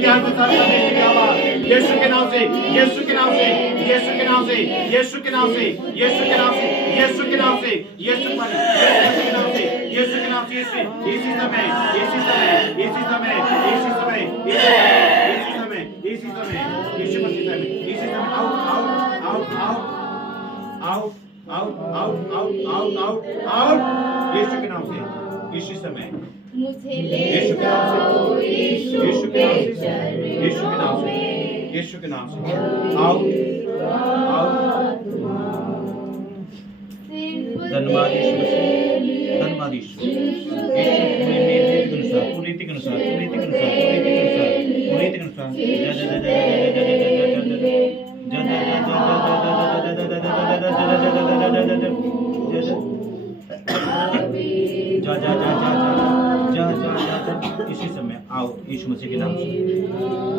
ध्यान से सारे प्रदेश की आवाज यीशु के नाम से, यीशु के नाम से, यीशु के नाम से, यीशु के नाम से, यीशु के नाम से, यीशु के नाम से, यीशु के नाम से, यीशु के नाम से, इसी समय, इसी समय, इसी समय, इसी समय, इसी समय, इसी समय, यीशु मसीह में, इसी समय out out out out out out out out out out यीशु के नाम से, इसी समय यीशु के नाम से, यीशु के नाम से, यीशु के नाम से, यीशु के नाम से आउट आउट। धन्यवाद यीशु मसीह, धन्यवाद यीशु। पुनीति के अनुसार, पुनीति के अनुसार, पुनीति के अनुसार, पुनीति के अनुसार, पुनीति के अनुसार, जा इसी समय आओ यीशु मसीह के नाम से।